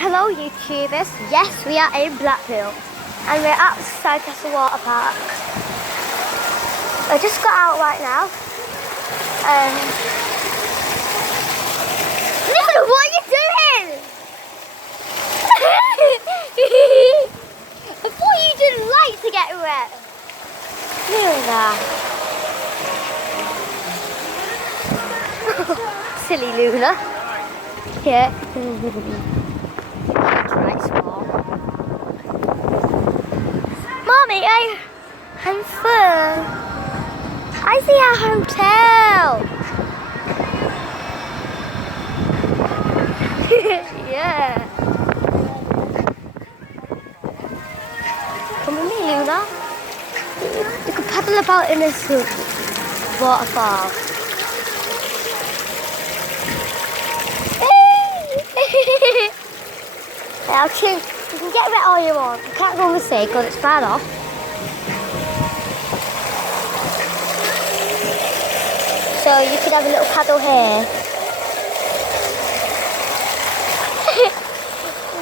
Hello YouTubers, yes we are in Blackpool and we're at Sandcastle Water Park. I just got out right now. Luna, what are you doing? I thought you didn't like to get wet. Luna. Silly Luna. Yeah. Mommy, I'm fun. I see a hotel. Yeah. Come with me, Luna. You can paddle about in this waterfall. Actually, you can get wet all you want. You can't go in the sea because it's bad off. So you could have a little paddle here.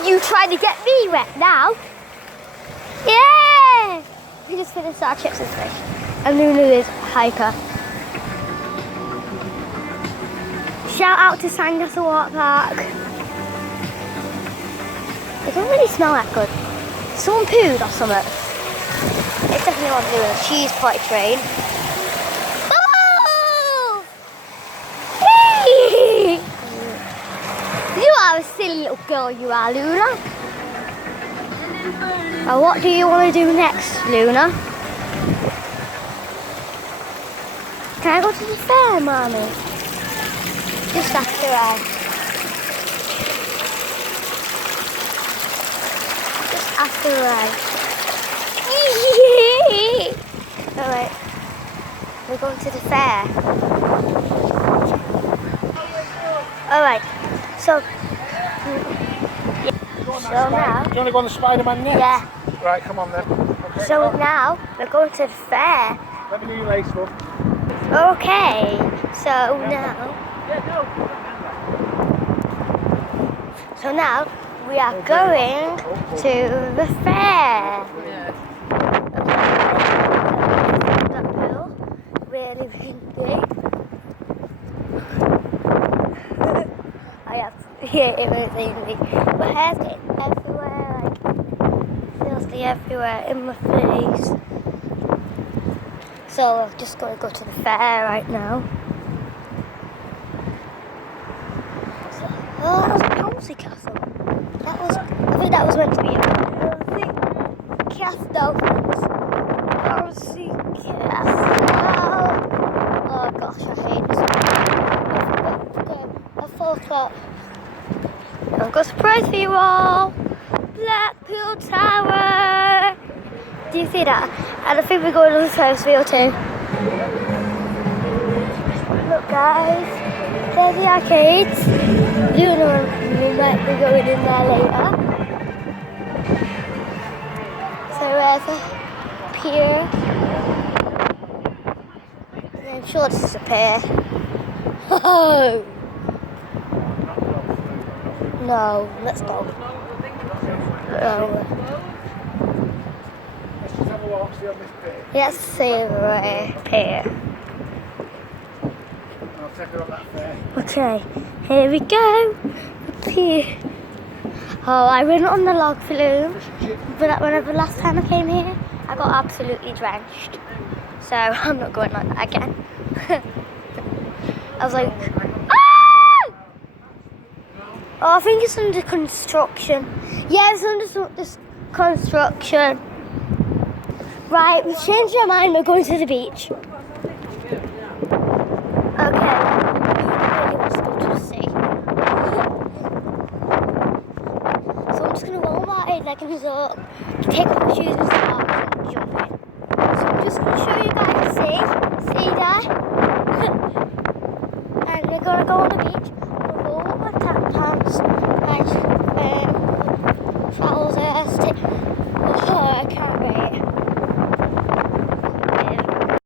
You trying to get me wet now? Yeah! We just finished our chips and fish. And Luna is hiker. Shout out to Sandcastle Water Park. It doesn't really smell that good. Someone pooed or something. It's definitely not doing a cheese potty train. Oh! You are a silly little girl, you are, Luna. Now, what do you want to do next, Luna? Can I go to the fair, Mommy? Just after Alright, we're going to the fair. Alright, so now... Do you want to go on the Spider-Man next? Yeah. Right, come on then. Okay, so now, we're going to the fair. Let me do your lace up. Okay, so now we are going to the fair. Really windy. I have to hear it really windy. My hair's getting everywhere, like filthy everywhere in my face. So I've just got to go to the fair right now. Oh, that was a bouncy castle. I think that was meant to be a bouncy castle. Bouncy castle. Oh gosh, I hate this. At 4 o'clock. I've got a surprise for you all. Blackpool Tower. Do you see that? And I think we're going to the Ferris wheel too. Look guys, there's the arcades. Luna and we might be going in there later. So there's a pier. I'm sure this is a pier. Oh! No, let's go. Let's just have a walk, see on this pier. Let's see the pier. I'll take her on that fair. Okay, here we go. The pier. Oh, I went on the log flume, but whenever last time I came here, I got absolutely drenched. So I'm not going like that again. I was like, ah! Oh, I think it's under construction. Yeah, it's under construction. Right, we've changed our mind. We're going to the beach. Okay. Really wants to go to the sea. So I'm just gonna roll my leggings up, take off my shoes and